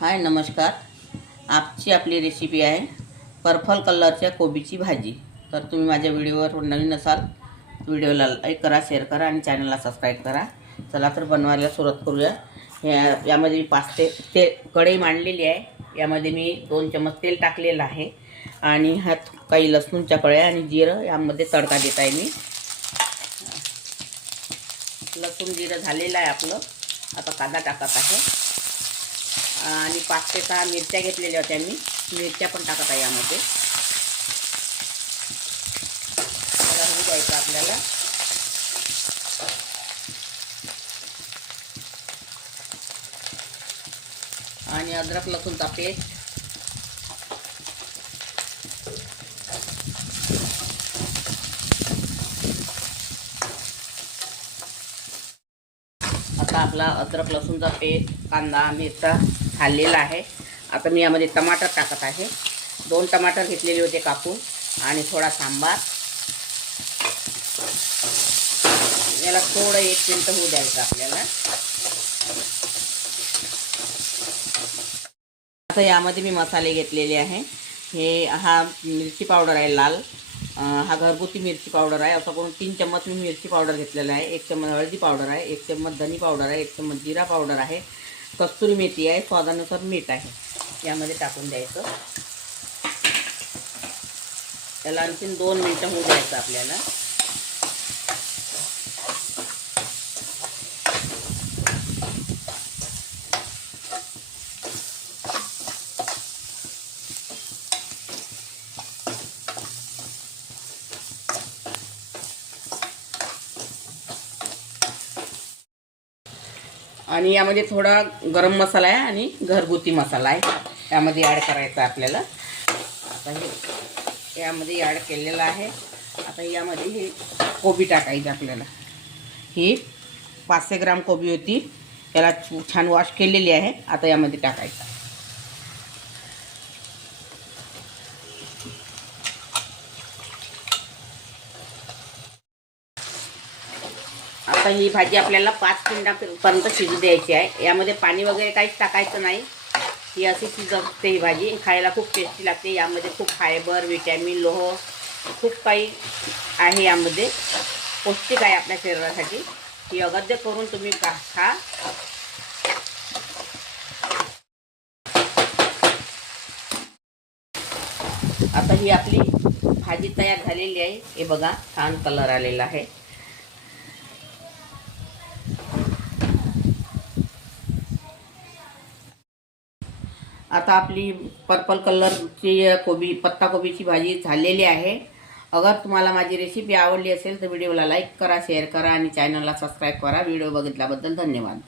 हाय नमस्कार। आपली रेसिपी आहे पर्पल कलरच्या कोबीची भाजी। तर तुम्ही माझ्या व्हिडिओवर नवीन असाल व्हिडिओला लाईक करा, शेअर करा आणि चॅनलला सबस्क्राईब करा। चला तर बनवायला सुरुवात करूया। यामध्ये मी 5 ते कढई मांडलेली आहे। यामध्ये मी 2 चमच तेल टाकलेलं आहे आणि ह्यात काही लसूणच्या कळ्या आणि जिरं यामध्ये तडका देत आहे मी। लसूण जिरं झालेलं आहे आपलं। आता कांदा टाकत आहे आणि 5 ते 6 मिरच्या घेतलेल्या होत्या मी। मिरच्या पण टाकत आहे यामध्ये। त्याला होऊ द्यायचं आपल्याला। आणि अद्रक लसूणचा पेस्ट, आता आपला अद्रक लसूणचा पेस्ट, कांदा मिरचा झालेला आहे। आता मी यामध्ये टमाटर टाकत आहे। 2 टमाटर घेतलेले होते कापून आणि थोडा सांबार। याला थोडं 1 मिनिट होऊ द्यायचं आपल्याला। आता यामध्ये मी मसाले घेतलेले आहे। हा मिरची पावडर आहे लाल, हा घरगुती मिरची पावडर आहे। असं करून 3 चम्मच मी मिरची पावडर घेतलेला आहे। 1 चम्मच हळदी पावडर आहे, 1 चम्मच धनी पावडर आहे, 1 चम्मच जिरा पावडर आहे, कस्तुरी मेथी आहे, स्वादानुसार मीठ आहे। यामध्ये टाकून द्यायचं। याला आणखीन 2 मिनिटं होऊ द्यायचं आपल्याला। आणि यामध्ये थोडा गरम मसाला आहे आणि घरगुती मसाला आहे, यामध्ये ॲड करायचा आपल्याला। आता हे यामध्ये ॲड केलेलं आहे। आता यामध्ये हे कोबी टाकायची आपल्याला। ही 500 ग्राम कोबी होती, याला छान वॉश केलेली आहे। आता यामध्ये टाकायचं। आता ही भाजी आपल्याला 5 मिनिटांपर्यंत शिजू द्यायची आहे। यामध्ये पाणी वगैरे काहीच टाकायचं नाही। ही अशी शिजते ही भाजी, खायला खूप टेस्टी लागते। यामध्ये खूप फायबर, विटॅमिन, लोह खूप काही आहे। यामध्ये पौष्टिक आहे आपल्या शरीरासाठी। ही अगद्य करून तुम्ही खा। आता ही आपली भाजी तयार झालेली आहे। हे बघा छान कलर आलेला आहे। आता आपली पर्पल कलरची पत्ताकोबीची भाजी झालेली आहे। अगर तुम्हाला माझी रेसिपी आवडली असेल तर व्हिडिओला लाईक करा, शेअर करा आणि चॅनलला सबस्क्राईब करा। व्हिडिओ बघितल्याबद्दल धन्यवाद।